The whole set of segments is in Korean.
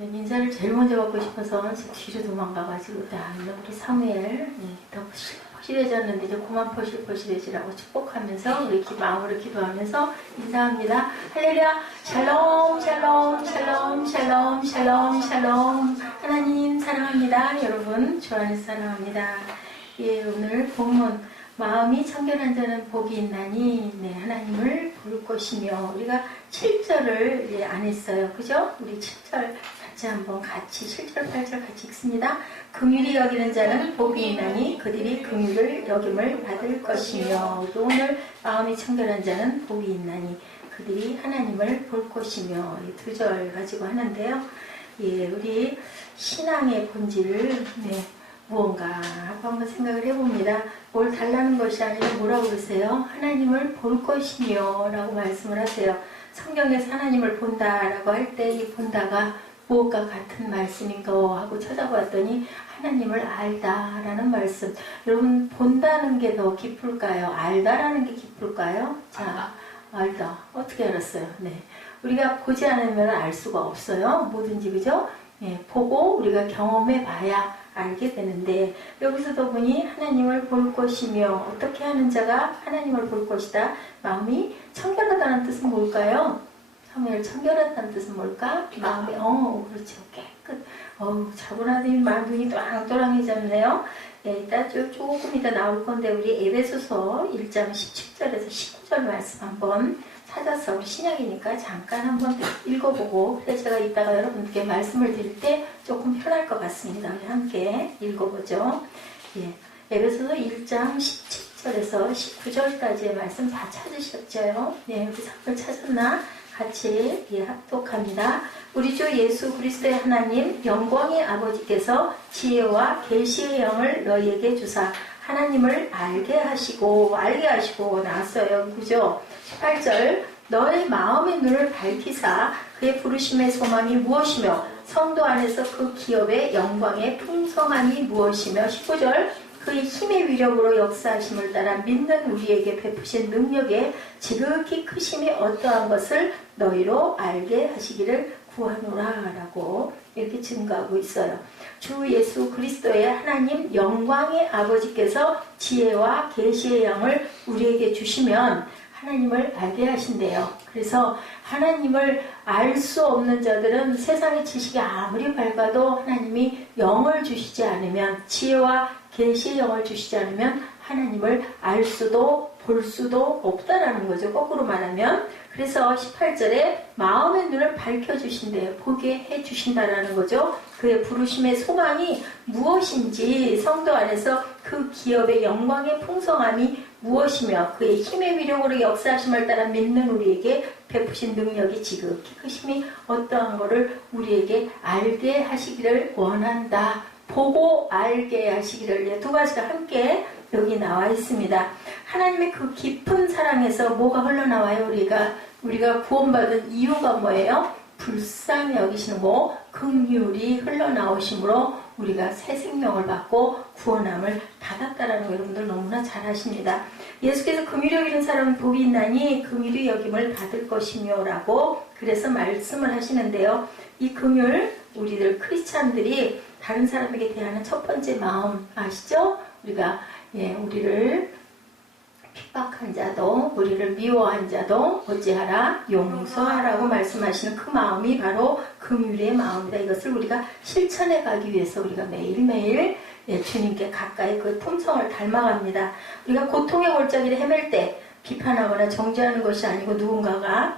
인사를 제일 먼저 받고 싶어서 뒤로 도망가가지고 우리 사무엘 더 포실해졌는데 이제 그만 포실해지라고 축복하면서 우리 마음으로 기도하면서 인사합니다. 할렐루야. 샬롬 샬롬 샬롬 샬롬 샬롬 샬롬. 하나님 사랑합니다. 여러분 주 안에서 사랑합니다. 오늘 본문 마음이 청결한 자는 복이 있나니 하나님을 볼 것이며 우리가 7절을 안 했어요. 그죠? 우리 7절 같이 7절 8절 같이 읽습니다. 긍휼히 여기는 자는 복이 있나니 그들이 긍휼을 여김을 받을 것이며 또 오늘 마음이 청결한 자는 복이 있나니 그들이 하나님을 볼 것이며 이 두 절 가지고 하는데요. 우리 신앙의 본질을 무언가 한번 생각을 해봅니다. 뭘 달라는 것이 아니라 뭐라고 그러세요? 하나님을 볼 것이며 라고 말씀을 하세요. 성경에서 하나님을 본다라고 할 때 이 본다가 무엇과 같은 말씀인가 하고 찾아봤더니 하나님을 알다라는 말씀. 여러분 본다는 게 더 기쁠까요? 알다라는 게 기쁠까요? 자, 알다. 어떻게 알았어요? 우리가 보지 않으면 알 수가 없어요. 뭐든지 그죠? 보고 우리가 경험해 봐야 알게 되는데 여기서도 보니 하나님을 볼 것이며 어떻게 하는 자가 하나님을 볼 것이다. 마음이 청결하다는 뜻은 뭘까요? 사무엘 청결하다는 뜻은 뭘까? 마음이 그렇죠. 깨끗. 차분하더니 눈이 또랑또랑해졌네요. 이따 조금 이따 나올 건데 우리 에베소서 1장 17절에서 19절 말씀 한번 찾아서 우리 신약이니까 잠깐 한번 읽어보고 그래서 제가 이따가 여러분께 말씀을 드릴 때 조금 편할 것 같습니다. 우리 함께 읽어보죠. 에베소서 1장 17절에서 19절까지의 말씀 다 찾으셨죠? 우리 상을 찾았나? 같이 합독합니다. 우리 주 예수 그리스도의 하나님 영광의 아버지께서 지혜와 계시의 영을 너희에게 주사 하나님을 알게 하시고 나왔어요. 그죠? 18절 너의 마음의 눈을 밝히사 그의 부르심의 소망이 무엇이며 성도 안에서 그 기업의 영광의 풍성함이 무엇이며 19절 그의 힘의 위력으로 역사하심을 따라 믿는 우리에게 베푸신 능력의 지극히 크심이 어떠한 것을 너희로 알게 하시기를 구하노라 라고 이렇게 증거하고 있어요. 주 예수 그리스도의 하나님 영광의 아버지께서 지혜와 계시의 영을 우리에게 주시면 하나님을 알게 하신대요. 그래서 하나님을 알 수 없는 자들은 세상의 지식이 아무리 밝아도 하나님이 영을 주시지 않으면 지혜와 계시의 영을 주시지 않으면 하나님을 알 수도 볼 수도 없다라는 거죠. 거꾸로 말하면. 그래서 18절에 마음의 눈을 밝혀주신대요. 보게 해주신다라는 거죠. 그의 부르심의 소망이 무엇인지 성도 안에서 그 기업의 영광의 풍성함이 무엇이며 그의 힘의 위력으로 역사하심을 따라 믿는 우리에게 베푸신 능력이 지극히 크심이 어떠한 것을 우리에게 알게 하시기를 원한다. 보고 알게 하시기를 두 가지가 함께 여기 나와 있습니다. 하나님의 그 깊은 사랑에서 뭐가 흘러나와요? 우리가 구원받은 이유가 뭐예요? 불쌍히 여기시고 긍휼이 흘러나오심으로 우리가 새 생명을 받고 구원함을 받았다라는 거 여러분들 너무나 잘 아십니다. 예수께서 긍휼히 여기는 사람은 복이 있나니 긍휼히 여김을 받을 것이며 라고 그래서 말씀을 하시는데요. 이 긍휼 우리들 크리스찬들이 다른 사람에게 대하는 첫 번째 마음 아시죠? 우리를 핍박한 자도 우리를 미워한 자도 어찌하라 용서하라고 말씀하시는 그 마음이 바로 긍휼의 마음이다. 이것을 우리가 실천해 가기 위해서 우리가 매일매일 주님께 가까이 그 품성을 닮아갑니다. 우리가 고통의 골짜기를 헤맬 때 비판하거나 정죄하는 것이 아니고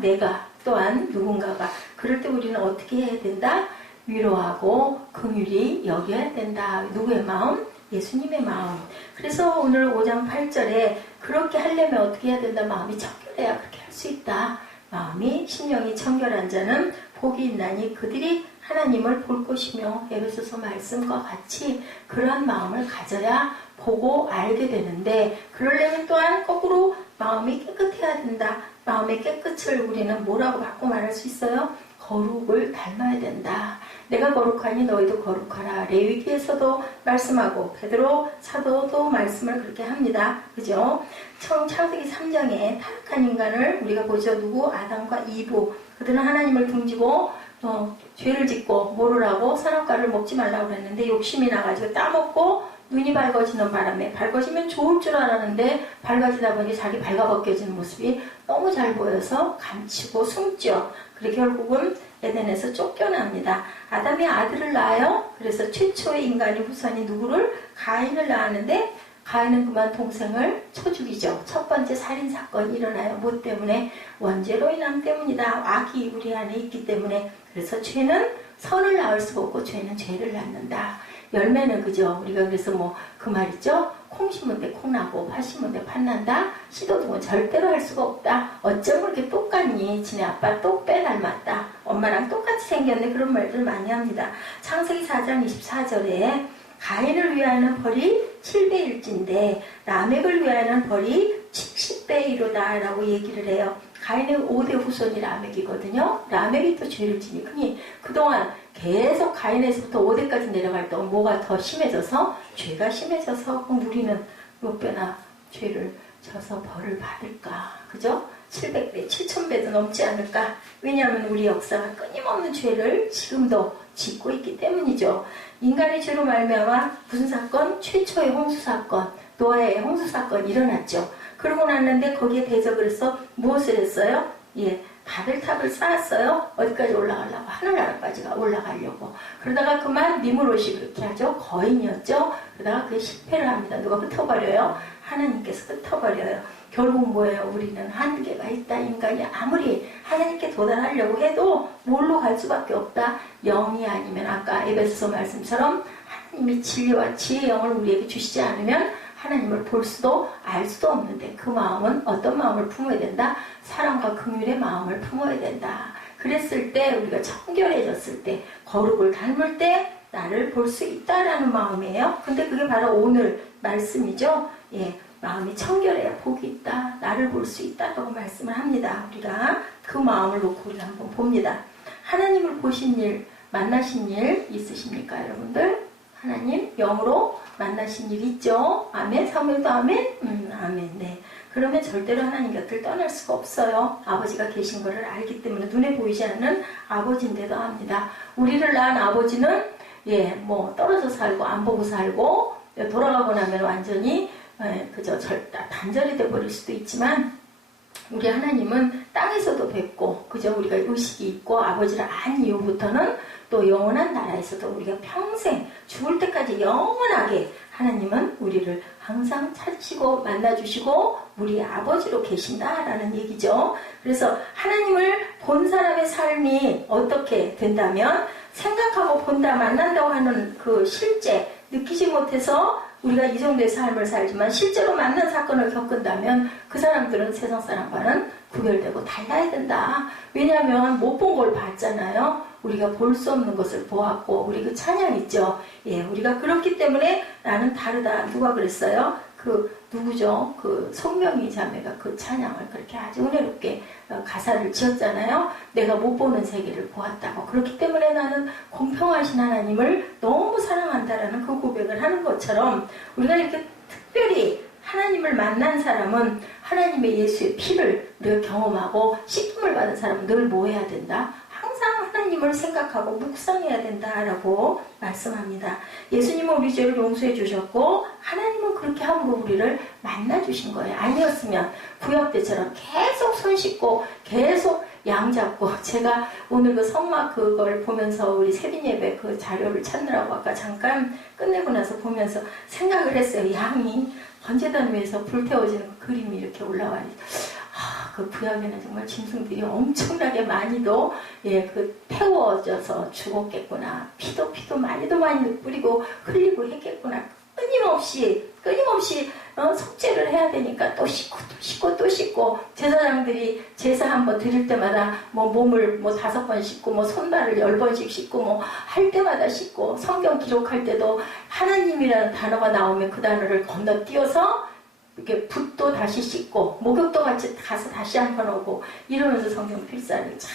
내가 또한 누군가가 그럴 때 우리는 어떻게 해야 된다? 위로하고 긍휼히 여겨야 된다. 누구의 마음? 예수님의 마음. 그래서 오늘 5장 8절에 그렇게 하려면 어떻게 해야 된다? 마음이 청결해야 그렇게 할 수 있다. 마음이 심령이 청결한 자는 복이 있나니 그들이 하나님을 볼 것이며 에베소서 말씀과 같이 그러한 마음을 가져야 보고 알게 되는데 그러려면 또한 거꾸로 마음이 깨끗해야 된다. 마음의 깨끗을 우리는 뭐라고 바꿔 말할 수 있어요? 거룩을 닮아야 된다. 내가 거룩하니 너희도 거룩하라. 레위기에서도 말씀하고 베드로 사도도 말씀을 그렇게 합니다. 그죠? 창세기 3장에 타락한 인간을 우리가 보죠. 누구? 아담과 이브. 그들은 하나님을 등지고 죄를 짓고 모르라고 선악과를 먹지 말라고 그랬는데 욕심이 나가지고 따먹고 눈이 밝아지는 바람에 밝아지면 좋을 줄 알았는데 밝아지다 보니 자기 발가벗겨지는 모습이 너무 잘 보여서 감추고 숨죠. 그리고 결국은 에덴에서 쫓겨납니다. 아담이 아들을 낳아요. 그래서 최초의 인간이 후손이 누구를? 가인을 낳았는데 가인은 그만 동생을 쳐 죽이죠. 첫 번째 살인사건이 일어나요. 뭐 때문에? 원죄로 인함 때문이다. 악이 우리 안에 있기 때문에. 그래서 죄는 선을 낳을 수가 없고 죄는 죄를 낳는다. 열매는 그죠. 우리가 그래서 뭐 그 말 있죠. 콩 심은 데 콩 나고 팥 심은 데 팥 난다. 시도도 절대로 할 수가 없다. 어쩜 그렇게 똑같니? 지네 아빠 똑빼 닮았다. 엄마랑 똑같이 생겼네. 그런 말들 많이 합니다. 창세기 4장 24절에 가인을 위하여는 벌이 7배일진데 라멕을 위하여는 벌이 70배이로다 라고 얘기를 해요. 가인의 5대 후손이 라멕이거든요. 라멕이 또 죄를 지니 그동안 계속 가인에서부터 5대까지 내려갈 동안 뭐가 더 심해져서? 죄가 심해져서 우리는 몇 배나 죄를 져서 벌을 받을까? 그죠? 700배, 7000배도 넘지 않을까? 왜냐하면 우리 역사가 끊임없는 죄를 지금도 짓고 있기 때문이죠. 인간의 죄로 말미암아 무슨 사건? 최초의 홍수사건, 노아의 홍수사건이 일어났죠. 그러고 났는데 거기에 대적을 해서 무엇을 했어요? 바벨탑을 쌓았어요. 어디까지 올라가려고? 하늘나라까지 올라가려고. 그러다가 그만 니무롯이 그렇게 하죠. 거인이었죠. 그러다가 그게 실패를 합니다. 누가 흩어버려요? 하나님께서 흩어버려요. 결국 뭐예요? 우리는 한계가 있다. 인간이 아무리 하나님께 도달하려고 해도 뭘로 갈 수밖에 없다. 영이 아니면 아까 에베소서 말씀처럼 하나님이 진리와 지혜의 영을 우리에게 주시지 않으면 하나님을 볼 수도 알 수도 없는데 그 마음은 어떤 마음을 품어야 된다? 사랑과 긍휼의 마음을 품어야 된다. 그랬을 때 우리가 청결해졌을 때 거룩을 닮을 때 나를 볼 수 있다라는 마음이에요. 근데 그게 바로 오늘 말씀이죠. 마음이 청결해야 복이 있다. 나를 볼 수 있다라고 말씀을 합니다. 우리가 그 마음을 놓고 우리가 한번 봅니다. 하나님을 보신 일, 만나신 일 있으십니까, 여러분들? 하나님 영으로 만나신 일 있죠? 아멘. 사무엘도 아멘? 아멘. 네. 그러면 절대로 하나님 곁을 떠날 수가 없어요. 아버지가 계신 것을 알기 때문에 눈에 보이지 않는 아버지인데도 합니다. 우리를 낳은 아버지는 떨어져 살고 안 보고 살고 돌아가고 나면 완전히 그저 단절이 돼버릴 수도 있지만 우리 하나님은 땅에서도 뵙고 그저 우리가 의식이 있고 아버지를 안 이후부터는 또 영원한 나라에서도 우리가 평생 죽을 때까지 영원하게 하나님은 우리를 항상 찾으시고 만나주시고 우리 아버지로 계신다라는 얘기죠. 그래서 하나님을 본 사람의 삶이 어떻게 된다면 생각하고 본다 만난다고 하는 그 실제 느끼지 못해서 우리가 이 정도의 삶을 살지만 실제로 만난 사건을 겪은다면 그 사람들은 세상 사람과는 구별되고 달라야 된다. 왜냐하면 못 본 걸 봤잖아요. 우리가 볼 수 없는 것을 보았고 우리 그 찬양 있죠. 우리가 그렇기 때문에 나는 다르다. 누가 그랬어요? 누구죠? 송명희 자매가 그 찬양을 그렇게 아주 은혜롭게 가사를 지었잖아요. 내가 못 보는 세계를 보았다고. 그렇기 때문에 나는 공평하신 하나님을 너무 사랑한다라는 그 고백을 하는 것처럼 우리가 이렇게 특별히 하나님을 만난 사람은 하나님의 예수의 피를 우리가 경험하고 씻음을 받은 사람은 늘 뭐 해야 된다? 항상 하나님을 생각하고 묵상해야 된다라고 말씀합니다. 예수님은 우리 죄를 용서해 주셨고 하나님은 그렇게 함으로 우리를 만나 주신 거예요. 아니었으면 구약 때처럼 계속 손 씻고 계속 양 잡고 제가 오늘 그 성막 그걸 보면서 우리 세빈 예배 그 자료를 찾느라고 아까 잠깐 끝내고 나서 보면서 생각을 했어요. 양이 번제단 위에서 불태워지는 그 그림이 이렇게 올라와요. 그 구약에는 정말 짐승들이 엄청나게 많이도 태워져서 죽었겠구나. 피도 많이도 뿌리고 흘리고 했겠구나. 끊임없이 속죄를 해야 되니까 또 씻고 제사장들이 제사 한번 드릴 때마다 몸을 5번 씻고 손발을 10번씩 씻고 할 때마다 씻고 성경 기록할 때도 하나님이라는 단어가 나오면 그 단어를 건너뛰어서 이렇게 붓도 다시 씻고 목욕도 같이 가서 다시 한번 오고 이러면서 성경 필사를 참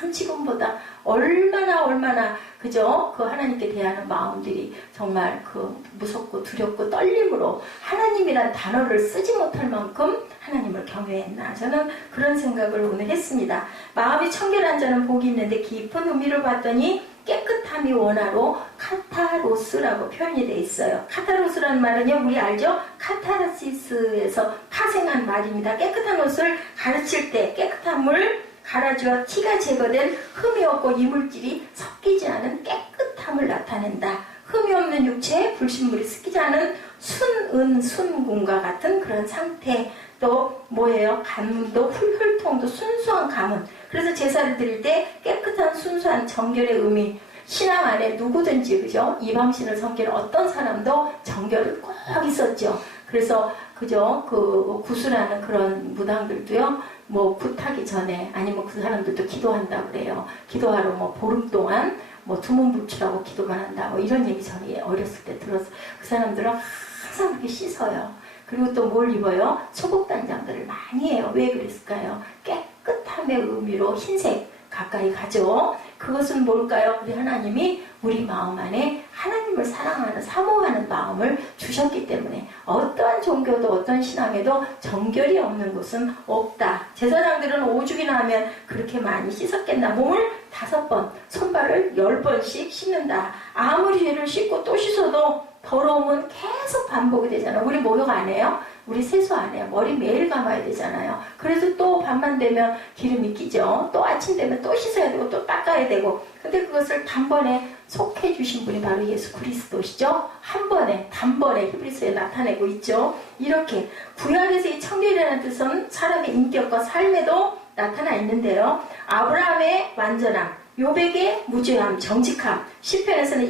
참 지금보다 얼마나 그죠? 그 하나님께 대하는 마음들이 정말 그 무섭고 두렵고 떨림으로 하나님이란 단어를 쓰지 못할 만큼 하나님을 경외했나. 저는 그런 생각을 오늘 했습니다. 마음이 청결한 자는 복이 있는데 깊은 의미를 봤더니 깨끗함이 원화로 카타로스라고 표현이 되어 있어요. 카타로스라는 말은요, 우리 알죠? 카타르시스에서 파생한 말입니다. 깨끗한 옷을 가르칠 때 깨끗한 물 갈아주어 티가 제거된 흠이 없고 이물질이 섞이지 않은 깨끗함을 나타낸다. 흠이 없는 육체에 불순물이 섞이지 않은 순금과 같은 그런 상태. 또 뭐예요? 가문도 훌훌통도 순수한 가문. 그래서 제사를 드릴 때 깨끗한 순수한 정결의 의미. 신앙 안에 누구든지 그죠? 이방신을 섬기는 어떤 사람도 정결을 꼭 있었죠. 그래서 그죠? 그 구슬하는 그런 무당들도요. 뭐 굿하기 전에 아니면 그 사람들도 기도한다 그래요. 기도하러 뭐 보름 동안 뭐 두문불출하고 기도만 한다. 뭐 이런 얘기 전에 어렸을 때 들어서 그 사람들은 항상 그렇게 씻어요. 그리고 또 뭘 입어요? 소복단장들을 많이 해요. 왜 그랬을까요? 깨끗함의 의미로 흰색 가까이 가죠. 그것은 뭘까요? 우리 하나님이 우리 마음 안에 하나님을 사랑하는 사모하는 마음을 주셨기 때문에 어떠한 종교도 어떤 신앙에도 정결이 없는 곳은 없다. 제사장들은 오죽이나 하면 그렇게 많이 씻었겠나. 몸을 5번, 손발을 10번씩 씻는다. 아무리 죄를 씻고 또 씻어도 더러움은 계속 반복이 되잖아요. 우리 목욕 안 해요? 우리 세수 안 해요. 머리 매일 감아야 되잖아요. 그래서 또 밤만 되면 기름이 끼죠. 또 아침 되면 또 씻어야 되고 또 닦아야 되고. 근데 그것을 단번에 속해 주신 분이 바로 예수 그리스도시죠. 한 번에 단번에 히브리서에 나타내고 있죠. 이렇게 구약에서 이 청결이라는 뜻은 사람의 인격과 삶에도 나타나 있는데요. 아브라함의 완전함, 요백의 무죄함, 정직함, 시편에서는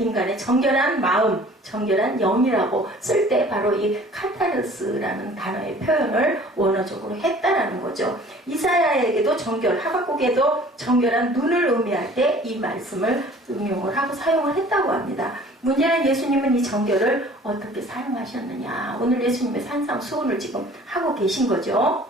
인간의 정결한 마음, 정결한 영이라고 쓸 때 바로 이 카타르스라는 단어의 표현을 원어적으로 했다라는 거죠. 이사야에게도 정결, 하박국에도 정결한 눈을 의미할 때 이 말씀을 응용을 하고 사용을 했다고 합니다. 문제는 예수님은 이 정결을 어떻게 사용하셨느냐. 오늘 예수님의 산상수훈을 지금 하고 계신 거죠.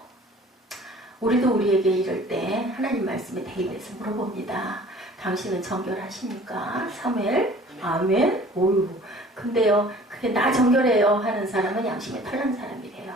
우리도 우리에게 이럴 때 하나님 말씀에 대입해서 물어봅니다. 당신은 정결하십니까? 사무엘? 아멘? 오유. 근데요, 그게 나 정결해요 하는 사람은 양심에 털난 사람이래요.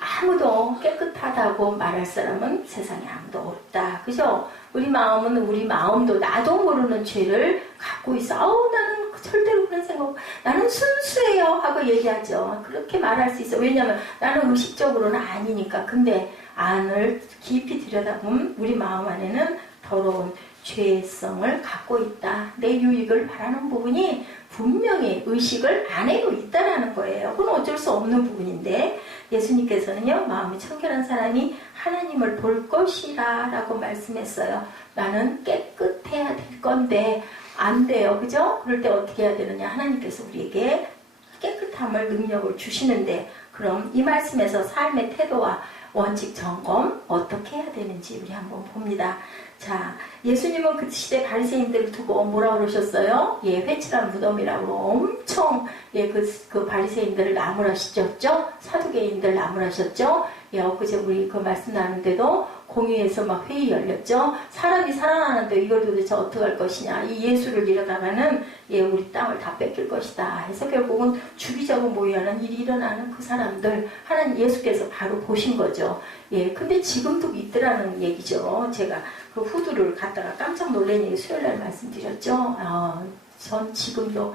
아무도 깨끗하다고 말할 사람은 세상에 아무도 없다. 그죠? 우리 마음은 우리 마음도 나도 모르는 죄를 갖고 있어. 아우, 나는 절대로 그런 생각, 나는 순수해요 하고 얘기하죠. 그렇게 말할 수 있어. 왜냐면 나는 의식적으로는 아니니까. 근데 안을 깊이 들여다보면 우리 마음 안에는 더러운 죄성을 갖고 있다. 내 유익을 바라는 부분이 분명히 의식을 안에도 있다라는 거예요. 그건 어쩔 수 없는 부분인데 예수님께서는요, 마음이 청결한 사람이 하나님을 볼 것이라 라고 말씀했어요. 나는 깨끗해야 될 건데 안 돼요. 그죠? 그럴 때 어떻게 해야 되느냐. 하나님께서 우리에게 깨끗함을 능력을 주시는데, 그럼 이 말씀에서 삶의 태도와 원칙 점검 어떻게 해야 되는지 우리 한번 봅니다. 자, 예수님은 그 시대 바리새인들을 두고 뭐라 그러셨어요? 예, 회칠한 무덤이라고 엄청 그 바리새인들을 나무라시켰죠? 사두개인들 나무라셨죠? 예, 엊그제 우리 그 말씀 나누는데도 공의에서 막 회의 열렸죠? 사람이 살아나는데 이걸 도대체 어떻게 할 것이냐? 이 예수를 이러다가는 예, 우리 땅을 다 뺏길 것이다 해서 결국은 죽이자고 모의하는 일이 일어나는 그 사람들 하나님 예수께서 바로 보신 거죠. 예, 근데 지금도 있더라는 얘기죠. 제가 그 후두를 갖다가 깜짝 놀란 얘기 수요일날 말씀드렸죠. 전 지금도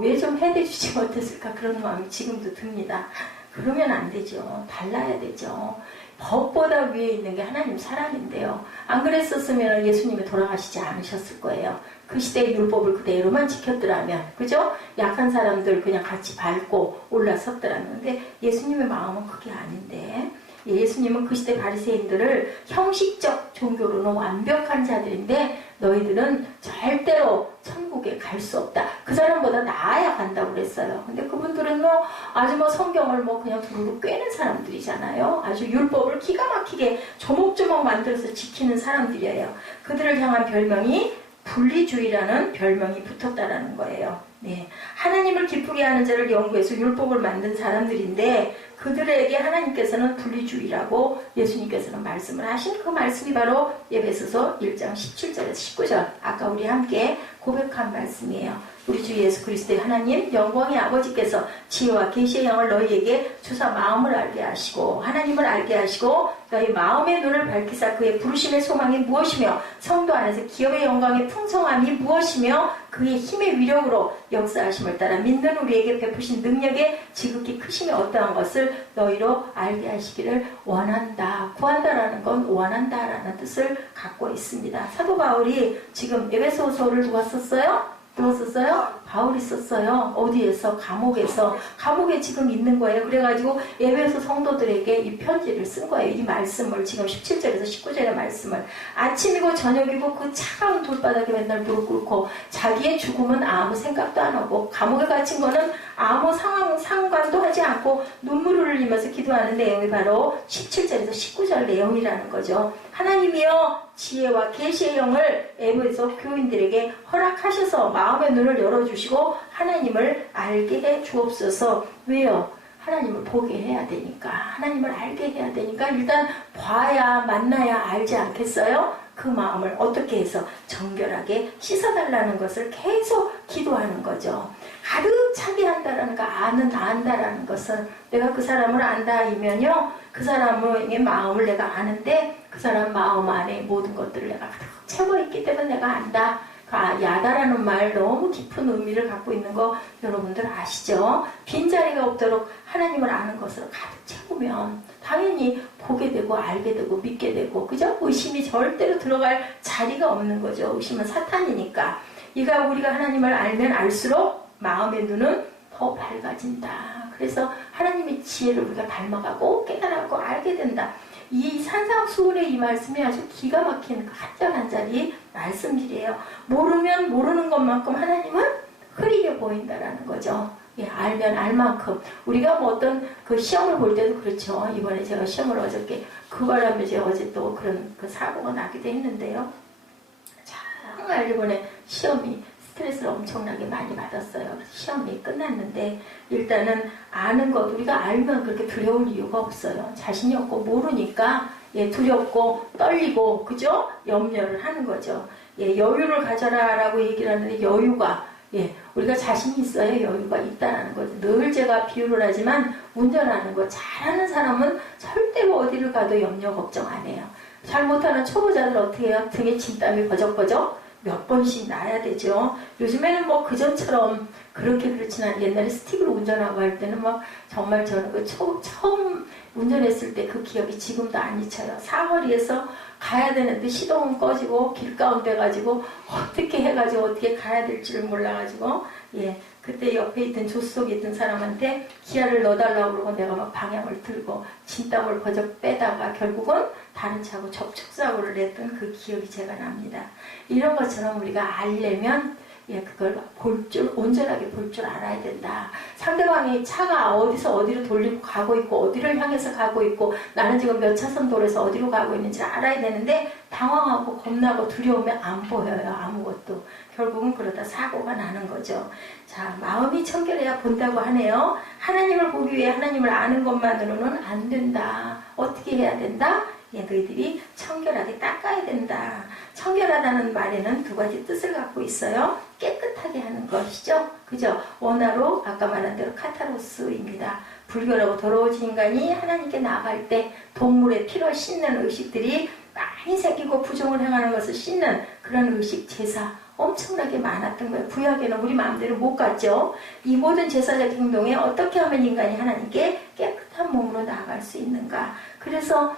왜 좀 해내주지 못했을까 그런 마음이 지금도 듭니다. 그러면 안 되죠. 달라야 되죠. 법보다 위에 있는 게 하나님 사랑인데요. 안 그랬었으면 예수님이 돌아가시지 않으셨을 거예요. 그 시대의 율법을 그대로만 지켰더라면, 그죠? 약한 사람들 그냥 같이 밟고 올라섰더라면. 근데 예수님의 마음은 그게 아닌데, 예수님은 그 시대 바리새인들을 형식적 종교로는 완벽한 자들인데 너희들은 절대로 천국에 갈 수 없다. 그 사람보다 나아야 간다고 그랬어요. 근데 그분들은 아주 성경을 그냥 두루루 꿰는 사람들이잖아요. 아주 율법을 기가 막히게 조목조목 만들어서 지키는 사람들이에요. 그들을 향한 별명이 분리주의라는 별명이 붙었다라는 거예요. 네, 하나님을 기쁘게 하는 자를 연구해서 율법을 만든 사람들인데 그들에게 하나님께서는 분리주의라고 예수님께서는 말씀을 하신 그 말씀이 바로 에베소서 1장 17절에서 19절 아까 우리 함께 고백한 말씀이에요. 우리 주 예수 그리스도의 하나님 영광의 아버지께서 지혜와 계시의 영을 너희에게 주사 마음을 알게 하시고 하나님을 알게 하시고 너희 마음의 눈을 밝히사 그의 부르심의 소망이 무엇이며 성도 안에서 기업의 영광의 풍성함이 무엇이며 그의 힘의 위력으로 역사하심을 따라 믿는 우리에게 베푸신 능력의 지극히 크심이 어떠한 것을 너희로 알게 하시기를 원한다. 구한다라는 건 원한다라는 뜻을 갖고 있습니다. 사도 바울이 지금 에베소서를 누가 썼어요? 누가 썼어요? 바울이 썼어요. 어디에서? 감옥에서. 감옥에 지금 있는 거예요. 그래가지고 에베소 성도들에게 이 편지를 쓴 거예요. 이 말씀을 지금 17절에서 19절의 말씀을 아침이고 저녁이고 그 차가운 돌바닥에 맨날 무릎 꿇고 자기의 죽음은 아무 생각도 안 하고 감옥에 갇힌 거는 아무 상관도 하지 않고 눈물을 흘리면서 기도하는 내용이 바로 17절에서 19절 내용이라는 거죠. 하나님이여 지혜와 계시의 영을 에베소 교인들에게 허락하셔서 마음의 눈을 열어주시고 하나님을 알게 해 주옵소서. 왜요? 하나님을 보게 해야 되니까 하나님을 알게 해야 되니까 일단 봐야 만나야 알지 않겠어요? 그 마음을 어떻게 해서 정결하게 씻어달라는 것을 계속 기도하는 거죠. 가득 차게 한다라는 거 안다라는 것은 내가 그 사람을 안다 이면요 그 사람의 마음을 내가 아는데 그 사람 마음 안에 모든 것들을 내가 가득 채워 있기 때문에 내가 안다. 야다라는 말 너무 깊은 의미를 갖고 있는 거 여러분들 아시죠? 빈자리가 없도록 하나님을 아는 것으로 가득 채우면 당연히 보게 되고 알게 되고 믿게 되고 그죠? 의심이 절대로 들어갈 자리가 없는 거죠. 의심은 사탄이니까. 우리가 하나님을 알면 알수록 마음의 눈은 더 밝아진다. 그래서 하나님의 지혜를 우리가 닮아가고 깨달아가고 알게 된다. 이 산상수훈의 이 말씀이 아주 기가 막힌 한 한 자리 말씀들이에요. 모르면 모르는 것만큼 하나님은 흐리게 보인다라는 거죠. 예, 알면 알만큼. 우리가 뭐 어떤 그 시험을 볼 때도 그렇죠. 이번에 제가 시험을 어저께 그 바람에 제가 어제 또 그런 그 사고가 나기도 했는데요. 정말 이번에 시험이 스트레스를 엄청나게 많이 받았어요. 시험이 끝났는데 일단은 아는 것 우리가 알면 그렇게 두려울 이유가 없어요. 자신이 없고 모르니까 두렵고 떨리고 그죠? 염려를 하는 거죠. 여유를 가져라라고 얘기를 하는데 여유가 우리가 자신이 있어야 여유가 있다는 거죠. 늘 제가 비유를 하지만 운전하는 거 잘하는 사람은 절대로 어디를 가도 염려 걱정 안 해요. 잘 못하는 초보자들 어떻게 해요? 등에 진땀이 버적버적 몇 번씩 나야 되죠. 요즘에는 뭐 그전처럼 그렇게 그렇지는 않아요. 옛날에 스틱으로 운전하고 할 때는 막 정말 저는 그 처음 운전했을 때 그 기억이 지금도 안 잊혀요. 사거리에서 가야 되는데 시동은 꺼지고 길 가운데 가지고 어떻게 해가지고 어떻게 가야 될지를 몰라가지고 그때 옆에 있던 조수석에 있던 사람한테 기아를 넣어달라고 그러고 내가 막 방향을 들고 진땀을 버적 빼다가 결국은 다른 차하고 접촉사고를 냈던 그 기억이 제가 납니다. 이런 것처럼 우리가 알려면 그걸 온전하게 볼 줄 알아야 된다. 상대방이 차가 어디서 어디로 돌리고 가고 있고 어디를 향해서 가고 있고 나는 지금 몇 차선 도로에서 어디로 가고 있는지 알아야 되는데 당황하고 겁나고 두려우면 안 보여요. 아무것도. 결국은 그러다 사고가 나는 거죠. 자, 마음이 청결해야 본다고 하네요. 하나님을 보기 위해 하나님을 아는 것만으로는 안 된다. 어떻게 해야 된다? 너희들이 청결하게 닦아야 된다. 청결하다는 말에는 두 가지 뜻을 갖고 있어요. 깨끗하게 하는 것이죠. 그죠? 원어로 아까 말한 대로 카타로스입니다. 불결하고 더러워진 인간이 하나님께 나아갈 때 동물의 피로 씻는 의식들이 많이 생기고 부정을 행하는 것을 씻는 그런 의식 제사 엄청나게 많았던 거예요. 구약에는 우리 마음대로 못 갔죠. 이 모든 제사적 행동에 어떻게 하면 인간이 하나님께 깨끗한 몸으로 나아갈 수 있는가. 그래서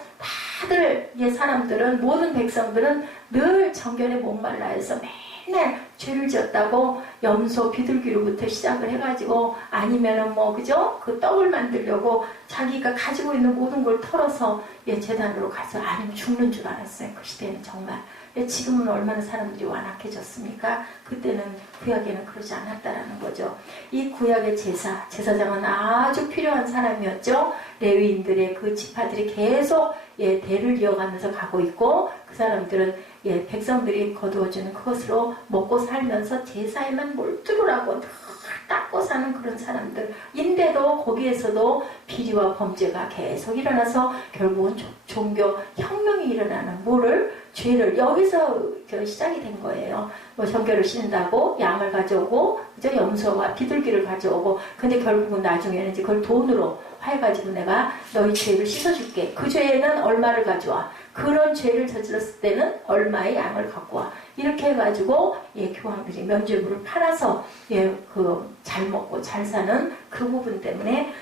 다들 사람들은 모든 백성들은 늘 정결에 목말라 해서 맨날 죄를 지었다고 염소 비둘기로부터 시작을 해가지고 아니면은 그죠? 그 떡을 만들려고 자기가 가지고 있는 모든 걸 털어서 제단으로 가서 아니면 죽는 줄 알았어요. 그 시대는 정말. 지금은 얼마나 사람들이 완악해졌습니까? 그때는 구약에는 그러지 않았다라는 거죠. 이 구약의 제사장은 아주 필요한 사람이었죠. 레위인들의 그 지파들이 계속 대를 이어가면서 가고 있고 그 사람들은 백성들이 거두어주는 그것으로 먹고 살면서 제사에만 몰두를 하고 닦고 사는 그런 사람들인데도 거기에서도 비리와 범죄가 계속 일어나서 결국은 종교 혁명이 일어나는 죄를 여기서 시작이 된 거예요. 뭐 정결을 신다고 양을 가져오고 그죠? 염소와 비둘기를 가져오고 근데 결국은 나중에는 이제 그걸 돈으로 해가지고 내가 너희 죄를 씻어줄게. 그 죄에는 얼마를 가져와. 그런 죄를 저질렀을 때는 얼마의 양을 갖고 와. 이렇게 해가지고 교황들이 면죄부를 팔아서 잘 먹고 잘 사는 그 부분 때문에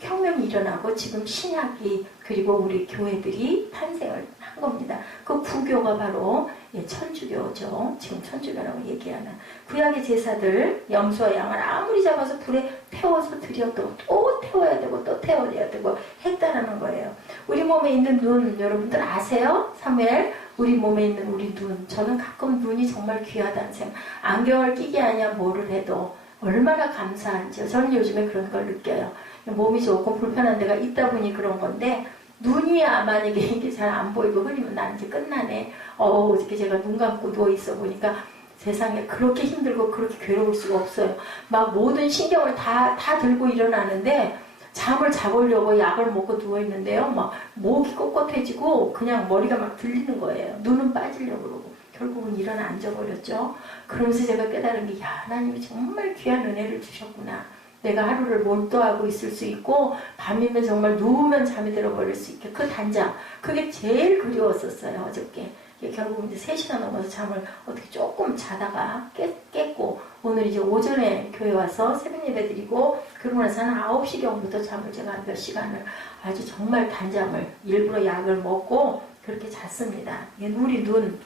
혁명이 일어나고 지금 신약이 그리고 우리 교회들이 탄생을 한 겁니다. 그 구교가 바로 천주교죠. 지금 천주교라고 얘기하는 구약의 제사들 염소와 양을 아무리 잡아서 불에 태워서 드려도 또 태워야 되고 또 태워야 되고 했다라는 거예요. 우리 몸에 있는 눈 여러분들 아세요? 사무엘 우리 몸에 있는 우리 눈 저는 가끔 눈이 정말 귀하다는 생각 안경을 끼게 하냐 뭐를 해도 얼마나 감사한지요. 저는 요즘에 그런 걸 느껴요. 몸이 좋고 불편한 데가 있다 보니 그런 건데 눈이 만약에 이게 잘 안 보이고 흐리면 나는 이제 끝나네. 어저께 제가 눈 감고 누워 있어 보니까 세상에 그렇게 힘들고 그렇게 괴로울 수가 없어요. 막 모든 신경을 다 들고 일어나는데 잠을 자보려고 약을 먹고 누워 있는데요. 막 목이 꼿꼿해지고 그냥 머리가 막 들리는 거예요. 눈은 빠지려고 그러고 결국은 일어나 앉아버렸죠. 그러면서 제가 깨달은 게 하나님이 정말 귀한 은혜를 주셨구나. 내가 하루를 몰두하고 있을 수 있고 밤이면 정말 누우면 잠이 들어버릴 수 있게 그 단장 그게 제일 그리웠었어요. 어저께 결국 이제 3시간 넘어서 잠을 어떻게 조금 자다가 깼고 오늘 이제 오전에 교회 와서 새벽 예배 드리고 그러고 나서 한 9시경부터 잠을 제가 몇 시간을 아주 정말 단잠을 일부러 약을 먹고 그렇게 잤습니다. 우리 눈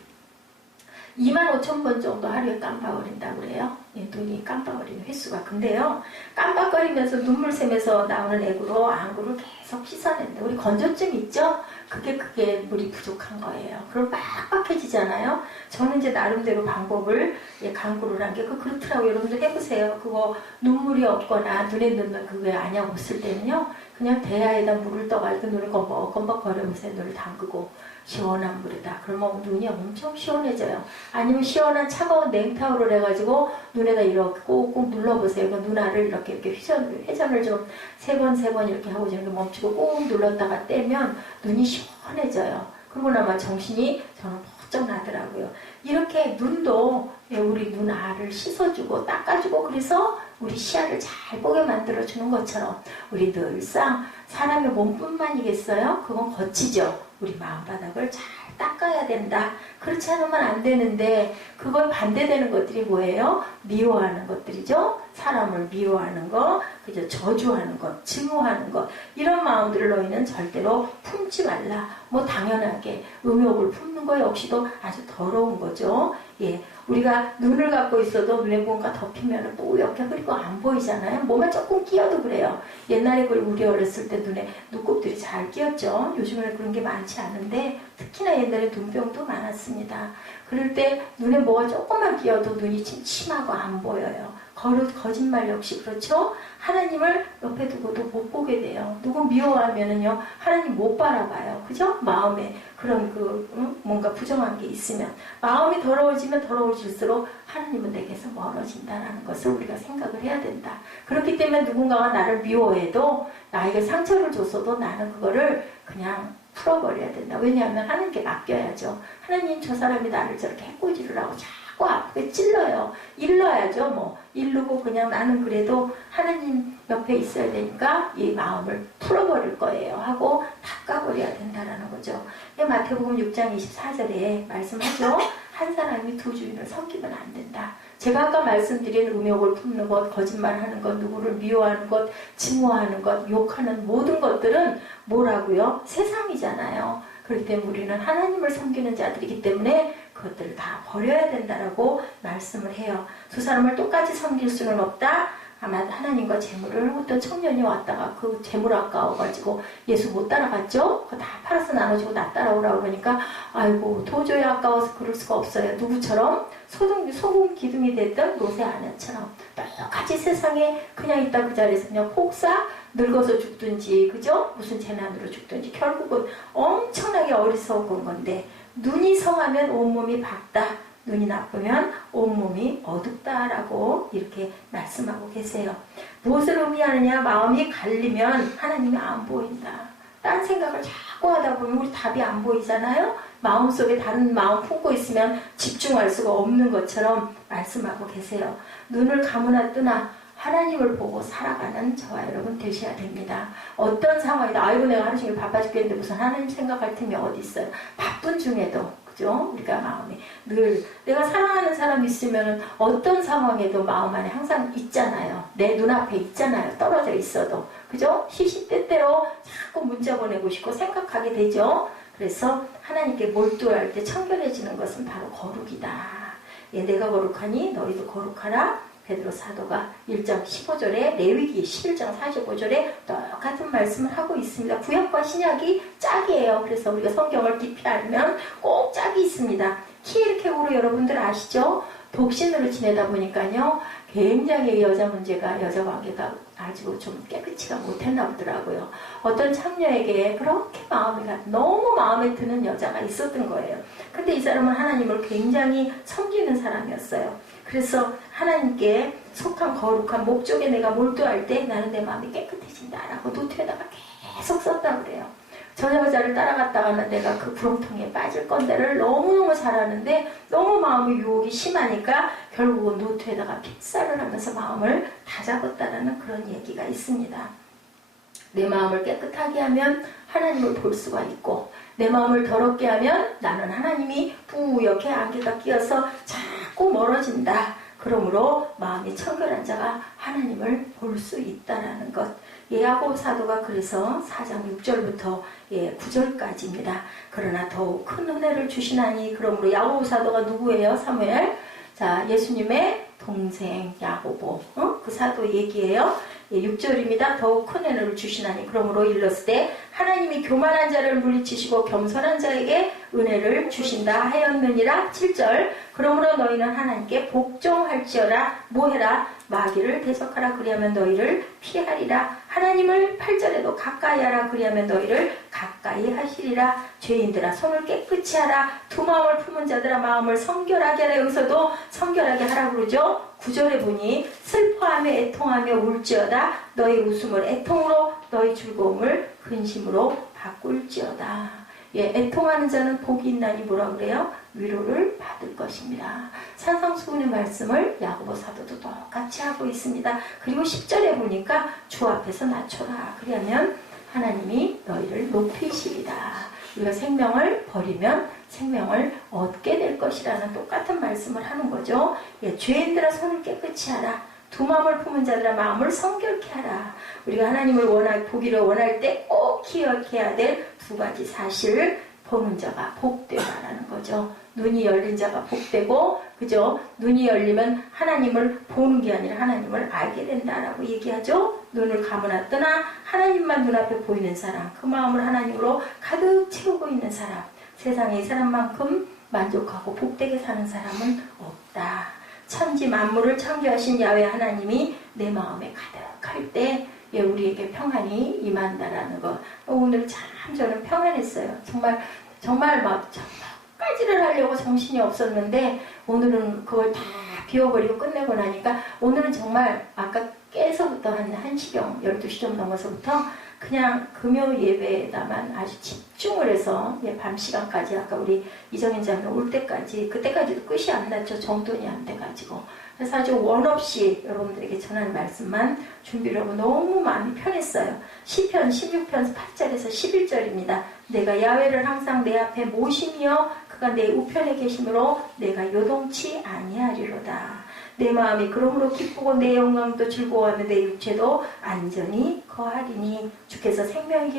25,000번 정도 하루에 깜빡거린다고 그래요. 눈이 깜빡거리는 횟수가. 근데요, 깜빡거리면서 눈물 샘에서 나오는 액으로 안구를 계속 씻어낸다. 우리 건조증 있죠? 그게 물이 부족한 거예요. 그럼 빡빡해지잖아요? 저는 이제 나름대로 방법을 강구를 한 게 그렇더라고요. 여러분들 해보세요. 그거 눈물이 없거나 눈에 넣는 그게 안약 없을 때는요, 그냥 대야에다 물을 떠가지고 눈을 검벅검벅 거려보세요. 눈을 담그고. 시원한 물이다. 그러면 눈이 엄청 시원해져요. 아니면 시원한 차가운 냉타올을 해가지고 눈에다 이렇게 꾹꾹 눌러보세요. 그 눈알을 이렇게 회전을 좀 3번 이렇게 하고 이렇게 멈추고 꾹 눌렀다가 떼면 눈이 시원해져요. 그러고 나면 정신이 저는 번쩍 나더라고요. 이렇게 눈도 우리 눈알을 씻어주고 닦아주고 그래서 우리 시야를 잘 보게 만들어주는 것처럼 우리 늘상 사람의 몸뿐만이겠어요? 그건 거치죠. 우리 마음바닥을 잘 닦아야 된다. 그렇지 않으면 안 되는데 그걸 반대되는 것들이 뭐예요? 미워하는 것들이죠. 사람을 미워하는 것, 그죠? 저주하는 것, 증오하는 것 이런 마음들을 너희는 절대로 품지 말라. 뭐 당연하게 음욕을 품는 거 역시도 아주 더러운 거죠. 우리가 눈을 갖고 있어도 눈에 뭔가 덮이면 뿌옇게 흐리고 안 보이잖아요. 뭐만 조금 끼어도 그래요. 옛날에 우리 어렸을 때 눈에 눈곱들이 잘 끼었죠. 요즘에는 그런 게 많지 않은데 특히나 옛날에 눈병도 많았습니다. 그럴 때 눈에 뭐가 조금만 끼어도 눈이 침침하고 안 보여요. 거짓말 역시 그렇죠. 하나님을 옆에 두고도 못 보게 돼요. 누구 미워하면은요 하나님 못 바라봐요. 그죠? 마음에 그런 뭔가 부정한 게 있으면 마음이 더러워지면 더러워질수록 하나님은 내게서 멀어진다라는 것을 우리가 생각을 해야 된다. 그렇기 때문에 누군가가 나를 미워해도 나에게 상처를 줬어도 나는 그거를 그냥 풀어버려야 된다. 왜냐하면 하나님께 맡겨야죠. 하나님 저 사람이 나를 저렇게 해코지를 하고 자꾸 아프게 찔러요. 일러야죠. 뭐 일르고 그냥 나는 그래도 하나님 옆에 있어야 되니까 이 마음을 풀어버릴 거예요 하고 닦아버려야 된다라는 거죠. 마태복음 6장 24절에 말씀하죠. 한 사람이 두 주인을 섬기면 안 된다. 제가 아까 말씀드린 음욕을 품는 것, 거짓말하는 것, 누구를 미워하는 것, 증오하는 것, 욕하는 모든 것들은 뭐라고요? 세상이잖아요. 그렇기 때문에 우리는 하나님을 섬기는 자들이기 때문에 그것들을 다 버려야 된다라고 말씀을 해요. 두 사람을 똑같이 섬길 수는 없다. 아마 하나님과 재물을 어떤 청년이 왔다가 그 재물 아까워가지고 예수 못 따라갔죠? 그거 다 팔아서 나눠주고 나 따라오라고 그러니까 아이고 도저히 아까워서 그럴 수가 없어요. 누구처럼? 소금 기둥이 됐던 롯의 아내처럼 똑같이 세상에 그냥 있다 그 자리에서 그냥 폭삭 늙어서 죽든지 그죠? 무슨 재난으로 죽든지 결국은 엄청나게 어리석은 건데 눈이 성하면 온몸이 밝다. 눈이 나쁘면 온몸이 어둡다라고 이렇게 말씀하고 계세요. 무엇을 의미하느냐? 마음이 갈리면 하나님이 안 보인다. 딴 생각을 자꾸 하다 보면 우리 답이 안 보이잖아요. 마음속에 다른 마음 품고 있으면 집중할 수가 없는 것처럼 말씀하고 계세요. 눈을 감으나 뜨나 하나님을 보고 살아가는 저와 여러분 되셔야 됩니다. 어떤 상황이다. 아이고 내가 하루 종일 바빠 죽겠는데 무슨 하나님 생각할 틈이 어디 있어요. 바쁜 중에도 그죠? 우리가 마음이 늘 내가 사랑하는 사람이 있으면 어떤 상황에도 마음 안에 항상 있잖아요. 내 눈앞에 있잖아요. 떨어져 있어도 그죠? 시시때때로 자꾸 문자 보내고 싶고 생각하게 되죠. 그래서 하나님께 몰두할 때 청결해지는 것은 바로 거룩이다. 예, 내가 거룩하니 너희도 거룩하라. 베드로 사도가 1장 15절에 레위기 11장 45절에 똑같은 말씀을 하고 있습니다. 구약과 신약이 짝이에요. 그래서 우리가 성경을 깊이 알면 꼭 짝이 있습니다. 키엘케고르 여러분들 아시죠? 독신으로 지내다 보니까요. 굉장히 여자 문제가 여자 관계가 아주 좀 깨끗이가 못했나 보더라고요. 어떤 참녀에게 그렇게 너무 마음에 드는 여자가 있었던 거예요. 근데 이 사람은 하나님을 굉장히 섬기는 사람이었어요. 그래서 하나님께 속한 거룩한 목적에 내가 몰두할 때 나는 내 마음이 깨끗해진다라고 노트에다가 계속 썼다고 그래요. 저 여자를 따라갔다가는 내가 그 구렁텅이에 빠질 건데를 너무너무 잘하는데 너무 마음의 유혹이 심하니까 결국은 노트에다가 필사를 하면서 마음을 다잡았다라는 그런 얘기가 있습니다. 내 마음을 깨끗하게 하면 하나님을 볼 수가 있고 내 마음을 더럽게 하면 나는 하나님이 뿌옇게 안개가 끼어서 자꾸 멀어진다. 그러므로 마음이 청결한 자가 하나님을 볼 수 있다라는 것. 야고보 사도가 그래서 4장 6절부터 9절까지입니다. 그러나 더욱 큰 은혜를 주시나니 그러므로 야고보 사도가 누구예요? 사무엘. 자, 예수님의 동생 야고보. 그 사도 얘기예요. 6절입니다. 더욱 큰 은혜를 주시나니 그러므로 일렀으되 하나님이 교만한 자를 물리치시고 겸손한 자에게 은혜를 주신다 하였느니라. 7절 그러므로 너희는 하나님께 복종할지어다. 뭐해라? 마귀를 대적하라. 그리하면 너희를 피하리라. 하나님을 8절에도 가까이 하라. 그리하면 너희를 가까이 하시리라. 죄인들아 손을 깨끗이 하라. 두 마음을 품은 자들아 마음을 성결하게 하라. 여기서도 성결하게 하라 그러죠. 9절에 보니 슬퍼하며 애통하며 울지어다. 너희 웃음을 애통으로 너희 즐거움을 근심으로 바꿀지어다. 예, 애통하는 자는 복이 있나니 뭐라 그래요? 위로를 받을 것입니다. 산상수훈의 말씀을 야고보 사도도 똑같이 하고 있습니다. 그리고 10절에 보니까 주 앞에서 낮춰라. 그러면 하나님이 너희를 높이시리다. 우리가 생명을 버리면 생명을 얻게 될 것이라는 똑같은 말씀을 하는 거죠. 예, 죄인들아 손을 깨끗이 하라. 두 마음을 품은 자들아 마음을 성결케 하라. 우리가 하나님을 보기를 원할 때 꼭 기억해야 될 두 가지 사실. 보는 자가 복되다라는 거죠. 눈이 열린 자가 복되고, 그죠? 눈이 열리면 하나님을 보는 게 아니라 하나님을 알게 된다라고 얘기하죠. 눈을 감으나 뜨나 하나님만 눈앞에 보이는 사람, 그 마음을 하나님으로 가득 채우고 있는 사람, 세상에 이 사람만큼 만족하고 복되게 사는 사람은 없다. 천지 만물을 창조하신 야훼 하나님이 내 마음에 가득할 때 우리에게 평안이 임한다라는 것. 오늘 참 저는 평안했어요. 정말 막 까지를 하려고 정신이 없었는데 오늘은 그걸 다 비워버리고 끝내고 나니까 오늘은 정말 아까 깨서부터 한 1시경 12시 좀 넘어서부터 그냥 금요 예배에다만 아주 집중을 해서 밤 시간까지 아까 우리 이정인 자매 올 때까지 그때까지도 끝이 안 났죠. 정돈이 안 돼가지고. 그래서 아주 원 없이 여러분들에게 전하는 말씀만 준비를 하고 너무 마음이 편했어요. 시편 16편 8절에서 11절입니다. 내가 야훼를 항상 내 앞에 모심이여 그가 내 우편에 계심으로 내가 요동치 아니하리로다. 내 마음이 그러므로 기쁘고 내 영광도 즐거워하며 내 육체도 안전히 거하리니 주께서 생명의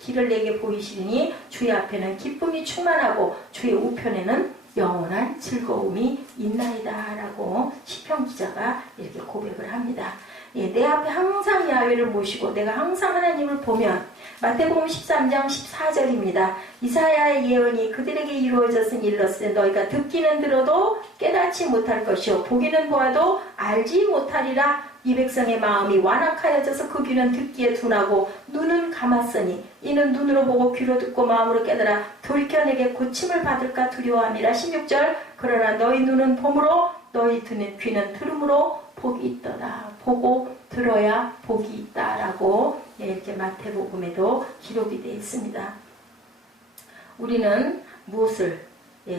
길을 내게 보이시리니 주의 앞에는 기쁨이 충만하고 주의 우편에는 영원한 즐거움이 있나이다 라고 시편 기자가 이렇게 고백을 합니다. 내 앞에 항상 야훼를 모시고 내가 항상 하나님을 보면 마태복음 13장 14절입니다. 이사야의 예언이 그들에게 이루어졌은 일러스되 너희가 듣기는 들어도 깨닫지 못할 것이요 보기는 보아도 알지 못하리라. 이 백성의 마음이 완악하여져서 그 귀는 듣기에 둔하고 눈은 감았으니 이는 눈으로 보고 귀로 듣고 마음으로 깨달아 돌이켜 내게 고침을 받을까 두려워함이라. 16절 그러나 너희 눈은 봄으로 너희 귀는 들음으로 복이 있더라. 보고 들어야 복이 있다라고 이렇게 마태복음에도 기록이 되어 있습니다. 우리는 무엇을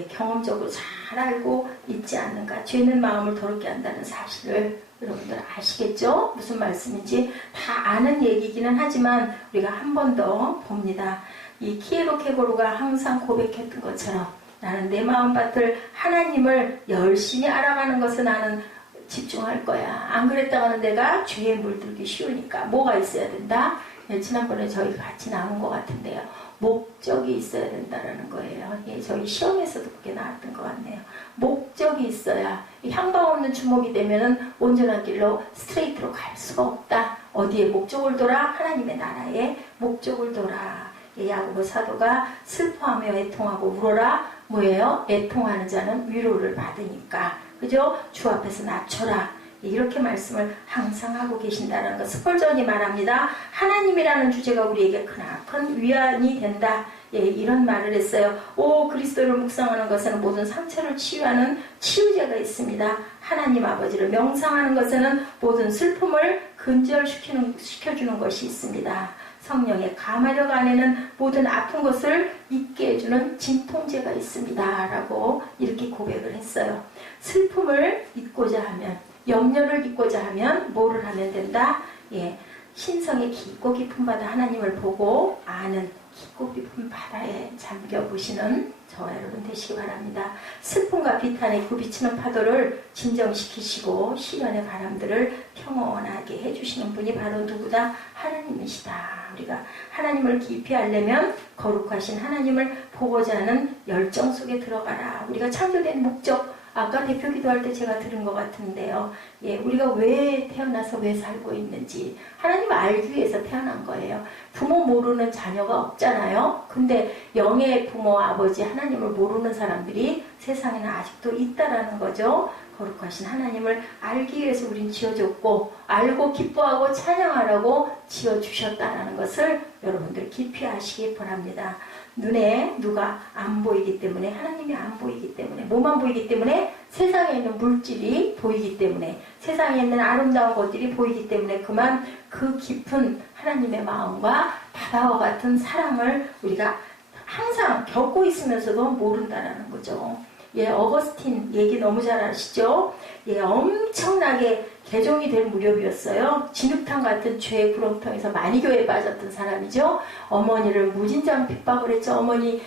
경험적으로 잘 알고 있지 않는가? 죄는 마음을 더럽게 한다는 사실을 여러분들 아시겠죠? 무슨 말씀인지 다 아는 얘기기는 하지만 우리가 한 번 더 봅니다. 이 키에로케고르가 항상 고백했던 것처럼 나는 내 마음밭을 하나님을 열심히 알아가는 것을 나는 집중할 거야. 안 그랬다가는 내가 죄에 물들기 쉬우니까 뭐가 있어야 된다? 지난번에 저희 같이 나온 것 같은데요. 목적이 있어야 된다라는 거예요. 저희 시험에서도 그게 나왔던 것 같네요. 목적이 있어야 향방 없는 주먹이 되면은 온전한 길로 스트레이트로 갈 수가 없다. 어디에 목적을 둬라? 하나님의 나라에 목적을 둬라. 야고보 사도가 슬퍼하며 애통하고 울어라. 뭐예요? 애통하는 자는 위로를 받으니까. 그죠? 주 앞에서 낮춰라. 이렇게 말씀을 항상 하고 계신다는 것. 스펄전이 말합니다. 하나님이라는 주제가 우리에게 크나큰 위안이 된다. 이런 말을 했어요. 오 그리스도를 묵상하는 것에는 모든 상처를 치유하는 치유제가 있습니다. 하나님 아버지를 명상하는 것에는 모든 슬픔을 근절시켜주는 것이 있습니다. 성령의 감화력 안에는 모든 아픈 것을 잊게 해주는 진통제가 있습니다. 라고 이렇게 고백을 했어요. 슬픔을 잊고자 하면, 염려를 잊고자 하면 뭐를 하면 된다? 신성의 깊고 깊은 바다 하나님을 보고 아는 깊고 깊은 바다에 잠겨보시는 저와 여러분 되시기 바랍니다. 슬픔과 비탄에 굽이치는 파도를 진정시키시고 시련의 바람들을 평온하게 해주시는 분이 바로 누구다? 하나님이시다. 우리가 하나님을 깊이 알려면 거룩하신 하나님을 보고자 하는 열정 속에 들어가라. 우리가 창조된 목적, 아까 대표 기도할 때 제가 들은 것 같은데요. 우리가 왜 태어나서 왜 살고 있는지 하나님을 알기 위해서 태어난 거예요. 부모 모르는 자녀가 없잖아요. 근데 영의 부모, 아버지, 하나님을 모르는 사람들이 세상에는 아직도 있다라는 거죠. 거룩하신 하나님을 알기 위해서 우린 지어졌고 알고 기뻐하고 찬양하라고 지어주셨다라는 것을 여러분들 깊이 아시기 바랍니다. 눈에 누가 안 보이기 때문에 하나님이 안 보이기 때문에 뭐만 보이기 때문에 세상에 있는 물질이 보이기 때문에 세상에 있는 아름다운 것들이 보이기 때문에 그만 그 깊은 하나님의 마음과 바다와 같은 사랑을 우리가 항상 겪고 있으면서도 모른다라는 거죠. 어거스틴 얘기 너무 잘 아시죠? 엄청나게 개종이 될 무렵이었어요. 진흙탕 같은 죄의 구렁텅에서 만이교에 빠졌던 사람이죠. 어머니를 무진장 핍박을 했죠. 어머니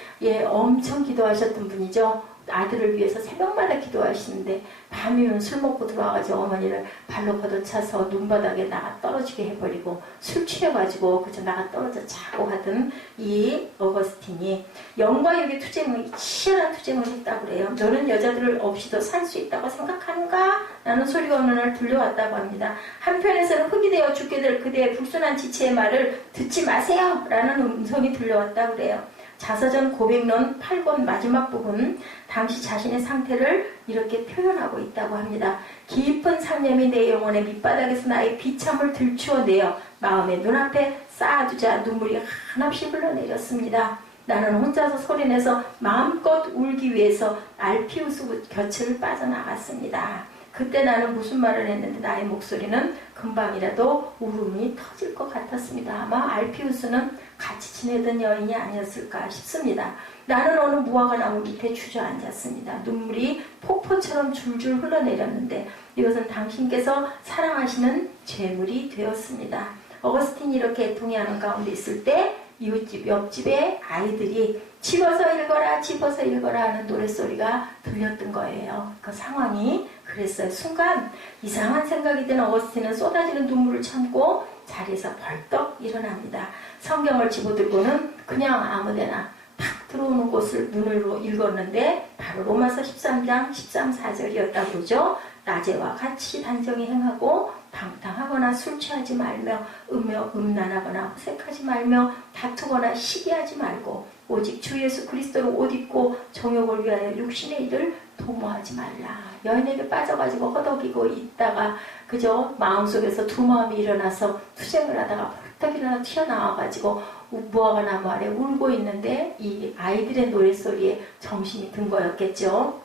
엄청 기도하셨던 분이죠. 아들을 위해서 새벽마다 기도하시는데 밤이면 술 먹고 들어와가지고 어머니를 발로 걷어차서 눈바닥에 나가 떨어지게 해버리고 술 취해가지고 그저 나가 떨어져 자고 하던 이 어거스틴이 영과 육의 투쟁을 치열한 투쟁을 했다고 그래요. 너는 여자들을 없이도 살 수 있다고 생각하는가? 라는 소리가 어느 날 들려왔다고 합니다. 한편에서는 흙이 되어 죽게 될 그대의 불순한 지체의 말을 듣지 마세요! 라는 음성이 들려왔다고 그래요. 자서전 고백론 8권 마지막 부분 당시 자신의 상태를 이렇게 표현하고 있다고 합니다. 깊은 상념이 내 영혼의 밑바닥에서 나의 비참을 들추어내어 마음의 눈앞에 쌓아두자 눈물이 한없이 흘러내렸습니다. 나는 혼자서 소리내서 마음껏 울기 위해서 알피우스 곁을 빠져나갔습니다. 그때 나는 무슨 말을 했는데 나의 목소리는 금방이라도 울음이 터질 것 같았습니다. 아마 알피우스는 같이 지내던 여인이 아니었을까 싶습니다. 나는 어느 무화과 나무 밑에 주저앉았습니다. 눈물이 폭포처럼 줄줄 흘러내렸는데 이것은 당신께서 사랑하시는 죄물이 되었습니다. 어거스틴이 이렇게 애통해하는 가운데 있을 때 이웃집 옆집에 아이들이 집어서 읽어라 집어서 읽어라 하는 노랫소리가 들렸던 거예요. 그 상황이 그랬어요. 순간 이상한 생각이 든 어거스틴은 쏟아지는 눈물을 참고 자리에서 벌떡 일어납니다. 성경을 집어들고는 그냥 아무데나 탁 들어오는 곳을 눈으로 읽었는데 바로 로마서 13장 13, 14절이었다고 그러죠. 낮에와 같이 단정히 행하고 방탕하거나 술 취하지 말며 음란하거나 호색하지 말며 다투거나 시기하지 말고 오직 주 예수 그리스도로 옷 입고 정욕을 위하여 육신의 일을 도모하지 말라. 여인에게 빠져가지고 허덕이고 있다가 그저 마음속에서 두 마음이 일어나서 투쟁을 하다가 벌떡 일어나 튀어나와가지고 무화과 나무 아래 울고 있는데 이 아이들의 노랫소리에 정신이 든 거였겠죠.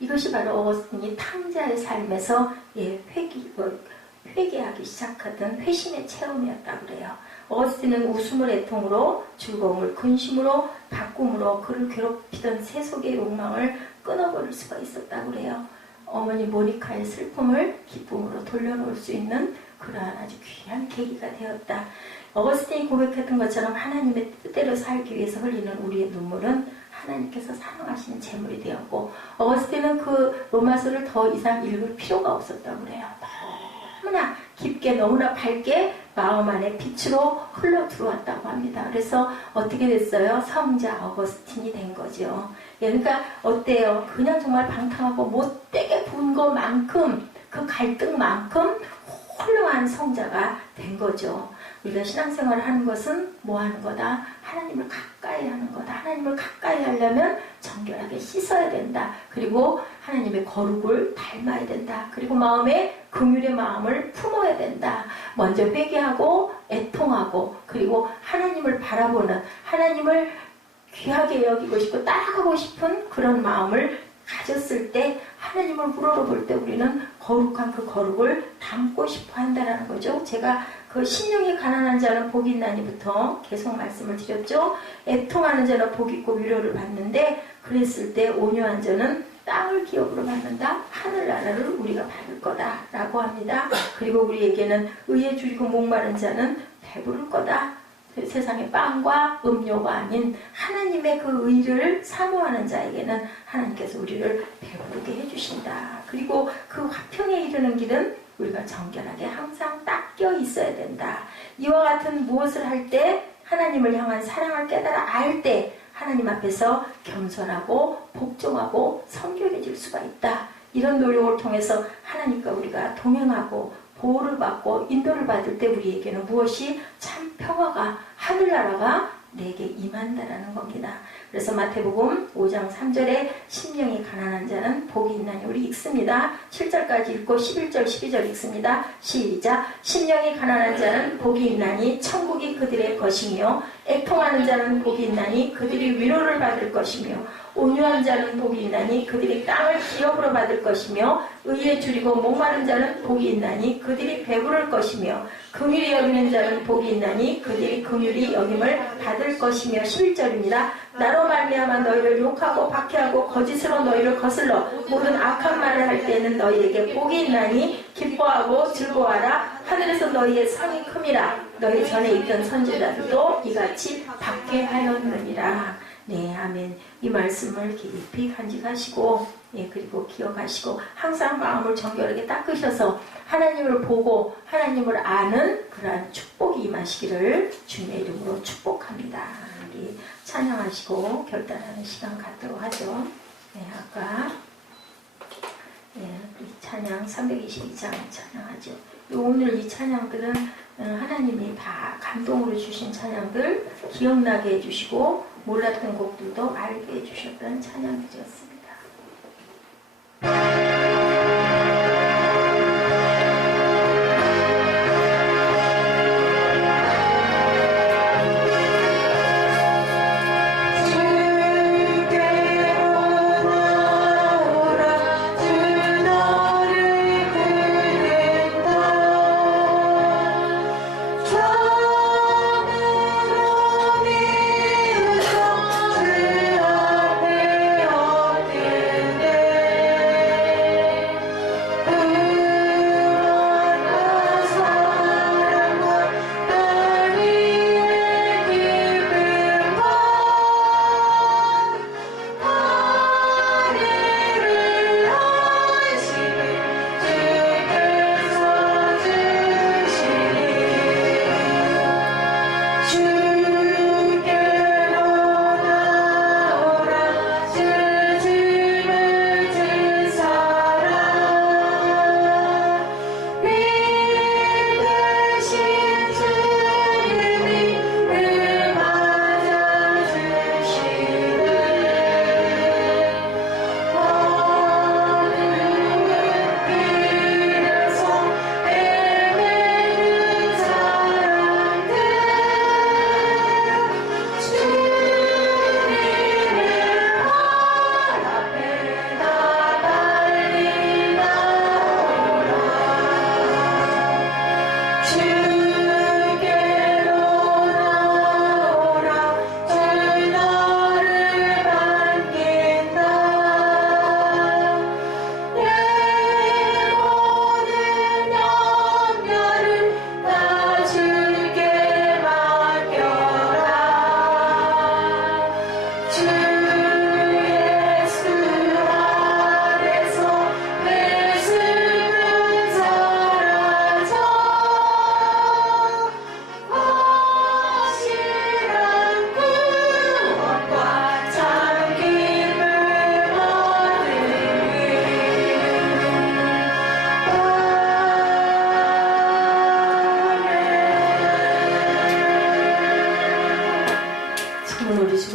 이것이 바로 어거스틴이 탕자의 삶에서 회개하기 시작하던 회심의 체험이었다고 그래요. 어거스틴은 웃음을 애통으로, 즐거움을 근심으로, 바꿈으로 그를 괴롭히던 세속의 욕망을 끊어버릴 수가 있었다고 그래요. 어머니 모니카의 슬픔을 기쁨으로 돌려놓을 수 있는 그러한 아주 귀한 계기가 되었다. 어거스틴이 고백했던 것처럼 하나님의 뜻대로 살기 위해서 흘리는 우리의 눈물은 하나님께서 사랑하시는 제물이 되었고, 어거스틴은 그 로마서를 더 이상 읽을 필요가 없었다고 그래요. 너무나 깊게 너무나 밝게 마음 안에 빛으로 흘러 들어왔다고 합니다. 그래서 어떻게 됐어요? 성자 어거스틴이 된 거죠. 그러니까 어때요? 그냥 정말 방탕하고 못되게 군 것만큼, 그 갈등만큼 훌륭한 성자가 된 거죠. 우리가 신앙생활을 하는 것은 뭐 하는 거다? 하나님을 가까이 하는 거다. 하나님을 가까이 하려면 정결하게 씻어야 된다. 그리고 하나님의 거룩을 닮아야 된다. 그리고 마음에 긍휼의 마음을 품어야 된다. 먼저 회개하고 애통하고 그리고 하나님을 바라보는, 하나님을 귀하게 여기고 싶고 따라가고 싶은 그런 마음을 가졌을 때 하나님을 우러러볼 때 우리는 거룩한 그 거룩을 담고 싶어 한다는 거죠. 제가 그 심령이 가난한 자는 복이 있나니부터 계속 말씀을 드렸죠. 애통하는 자는 복 있고 위로를 받는데, 그랬을 때 온유한 자는 땅을 기업으로 받는다. 하늘나라를 우리가 받을 거다 라고 합니다. 그리고 우리에게는 의에 줄이고 목마른 자는 배부를 거다. 세상의 빵과 음료가 아닌 하나님의 그 의를 사모하는 자에게는 하나님께서 우리를 배부르게 해주신다. 그리고 그 화평에 이르는 길은 우리가 정결하게 항상 닦여 있어야 된다. 이와 같은 무엇을 할 때 하나님을 향한 사랑을 깨달아 알 때 하나님 앞에서 겸손하고 복종하고 성결해질 수가 있다. 이런 노력을 통해서 하나님과 우리가 동행하고 보호를 받고 인도를 받을 때 우리에게는 무엇이 참 평화가, 하늘나라가 내게 임한다라는 겁니다. 그래서 마태복음 5장 3절에 심령이 가난한 자는 복이 있나니, 우리 읽습니다. 7절까지 읽고 11절 12절 읽습니다. 시작. 심령이 가난한 자는 복이 있나니 천국이 그들의 것이며, 애통하는 자는 복이 있나니 그들이 위로를 받을 것이며, 온유한 자는 복이 있나니 그들이 땅을 기업으로 받을 것이며, 의에 줄이고 목마른 자는 복이 있나니 그들이 배부를 것이며, 긍휼히 여기는 자는 복이 있나니 그들이 긍휼히 여김을 받을 것이며. 11절입니다. 나로 말미암아 너희를 욕하고 박해하고 거짓으로 너희를 거슬러 모든 악한 말을 할 때에는 너희에게 복이 있나니 기뻐하고 즐거워하라. 하늘에서 너희의 상이 큼이라. 너희 전에 있던 선지자들도 이같이 받게 하였느니라. 네, 아멘. 이 말씀을 깊이 간직하시고, 그리고 기억하시고, 항상 마음을 정결하게 닦으셔서 하나님을 보고 하나님을 아는 그러한 축복이 임하시기를 주님의 이름으로 축복합니다. 우리 찬양하시고 결단하는 시간 갖도록 하죠. 네, 아까 우리 찬양 322장 찬양하죠. 오늘 이 찬양들은 하나님이 다 감동으로 주신 찬양들 기억나게 해주시고 몰랐던 곡들도 알게 해주셨던 찬양들이었습니다.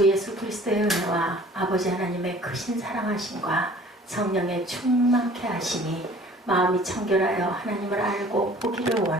주 예수 그리스도의 은혜와 아버지 하나님의 크신 사랑하심과 성령의 충만케 하심이 마음이 청결하여 하나님을 알고 보기를 원합니다.